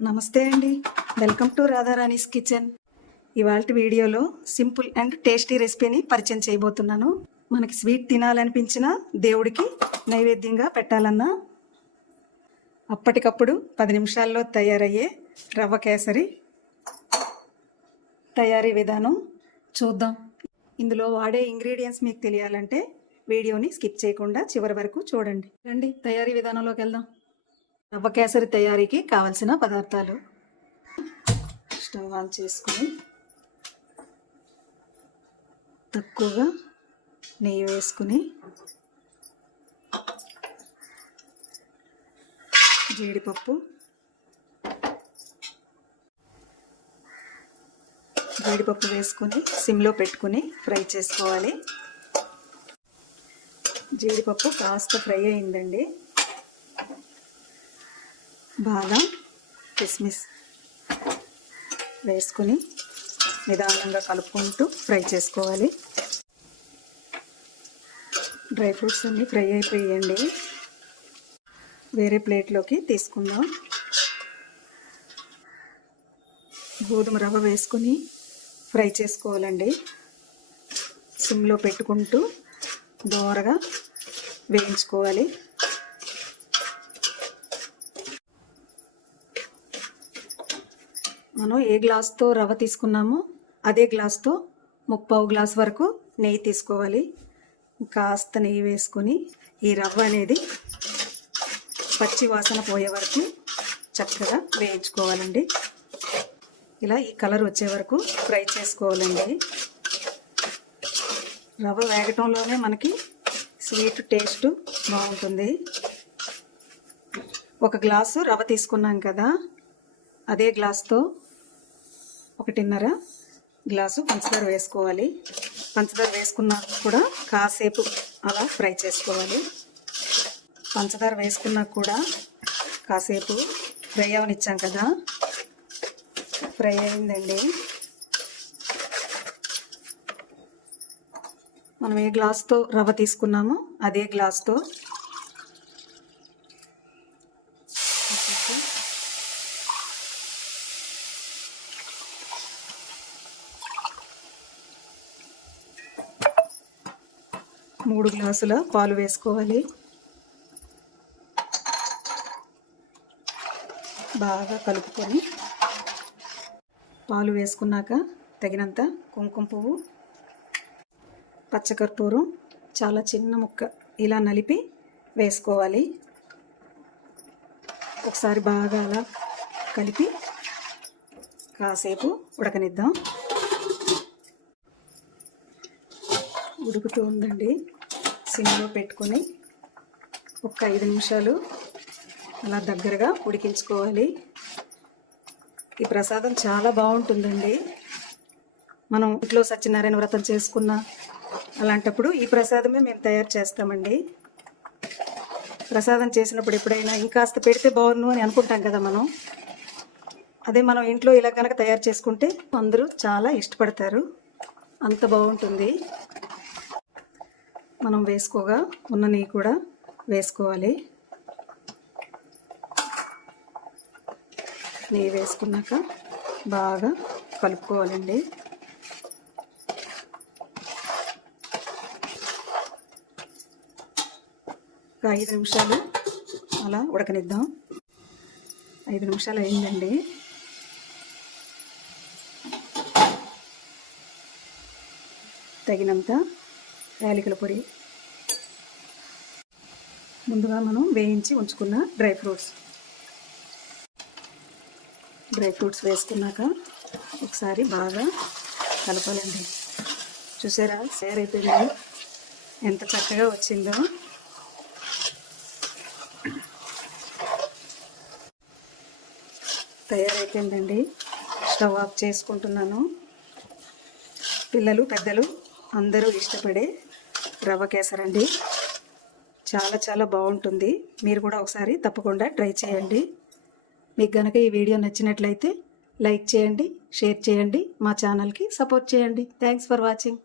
నమస్తే అండి. Welcome to Radharani's kitchen. ఇవాళ వీడియోలో సింపుల్ అండ్ టేస్టీ రెసిపీని పరిచయం చేయబోతున్నాను. మనకి స్వీట్ తినాలనిపించిన దేవుడికి నైవేద్యంగా పెట్టాలన్నా అప్పటికప్పుడు పది నిమిషాల్లో తయారయ్యే రవ్వ కేసరి తయారీ విధానం చూద్దాం. ఇందులో వాడే ఇంగ్రీడియంట్స్ మీకు తెలియాలంటే వీడియోని స్కిప్ చేయకుండా చివరి వరకు చూడండి. రండి తయారీ విధానంలోకి వెళ్దాం. రవ్వ కేసరి తయారీకి కావలసిన పదార్థాలు. స్టవ్ ఆన్ చేసుకుని తక్కువగా నెయ్యి వేసుకుని జీడిపప్పు జీడిపప్పు వేసుకొని సిమ్లో పెట్టుకుని ఫ్రై చేసుకోవాలి. జీడిపప్పు కాస్త ఫ్రై అయిందండి. బాదం కిస్మిస్ వేసుకుని నిదానంగా కలుపుకుంటూ ఫ్రై చేసుకోవాలి. డ్రై ఫ్రూట్స్ అన్నీ ఫ్రై అయిపోయాయండి. వేరే ప్లేట్లోకి తీసుకుందాం. గోధుమ రవ్వ వేసుకుని ఫ్రై చేసుకోవాలండి. సిమ్లో పెట్టుకుంటూ దోరగా వేయించుకోవాలి. మనం ఏ గ్లాస్తో రవ్వ తీసుకున్నామో అదే గ్లాస్తో ముప్పావు గ్లాస్ వరకు నెయ్యి తీసుకోవాలి. కాస్త నెయ్యి వేసుకొని ఈ రవ్వ అనేది పచ్చి వాసన పోయే వరకు చక్కగా వేయించుకోవాలండి. ఇలా ఈ కలర్ వచ్చే వరకు ఫ్రై చేసుకోవాలండి. రవ్వ వేగటంలోనే మనకి స్వీట్ టేస్ట్ బాగుంటుంది. ఒక గ్లాసు రవ్వ తీసుకున్నాం కదా అదే గ్లాస్తో ఒకటిన్నర గ్లాసు పంచదార వేసుకోవాలి. పంచదార వేసుకున్నాక కూడా కాసేపు అలా ఫ్రై చేసుకోవాలి. పంచదార వేసుకున్నాక కూడా కాసేపు ఫ్రై అవనిచ్చాం కదా. ఫ్రై అయిందండి. మనం ఏ గ్లాస్తో రవ్వ తీసుకున్నామో అదే గ్లాస్తో మూడు గ్లాసుల పాలు వేసుకోవాలి. బాగా కలుపుకొని పాలు వేసుకున్నాక తగినంత కుంకుమ పువ్వు పచ్చకర్పూరం చాలా చిన్న ముక్క ఇలా నలిపి వేసుకోవాలి. ఒకసారి బాగా అలా కలిపి కాసేపు ఉడకనిద్దాం. ఉడుకుతూ ఉందండి సిమ్లో పెట్టుకొని ఒక ఐదు నిమిషాలు అలా దగ్గరగా ఉడికించుకోవాలి. ఈ ప్రసాదం చాలా బాగుంటుందండి. మనం ఇంట్లో సత్యనారాయణ వ్రతం చేసుకున్న అలాంటప్పుడు ఈ ప్రసాదమే మేము తయారు చేస్తామండి. ప్రసాదం చేసినప్పుడు ఎప్పుడైనా ఇంకాస్త పెడితే బాగుండు అని అనుకుంటాం కదా మనం. అదే మనం ఇంట్లో ఇలా కనుక తయారు చేసుకుంటే అందరూ చాలా ఇష్టపడతారు. అంత బాగుంటుంది. మనం వేసుకోగా ఉన్న నెయ్యి కూడా వేసుకోవాలి. నెయ్యి వేసుకున్నాక బాగా కలుపుకోవాలండి. ఒక ఐదు నిమిషాలు అలా ఉడకనిద్దాం. ఐదు నిమిషాలు అయిందండి. తగినంత యాలకుల పొడి. ముందుగా మనం వేయించి ఉంచుకున్న డ్రై ఫ్రూట్స్. డ్రై ఫ్రూట్స్ వేసుకున్నాక ఒకసారి బాగా కలపాలండి. చూసారా? సేర్ అయిపోయింది ఎంత చక్కగా వచ్చిందో. తయారైపోయిందండి. స్టవ్ ఆఫ్ చేసుకుంటున్నాను. పిల్లలు పెద్దలు అందరూ ఇష్టపడే రవ్వ కేసరండి చాలా చాలా బాగుంటుంది. మీరు కూడా ఒకసారి తప్పకుండా ట్రై చేయండి. మీకు కనుక ఈ వీడియో నచ్చినట్లయితే లైక్ చేయండి షేర్ చేయండి మా ఛానల్కి సపోర్ట్ చేయండి. Thanks for watching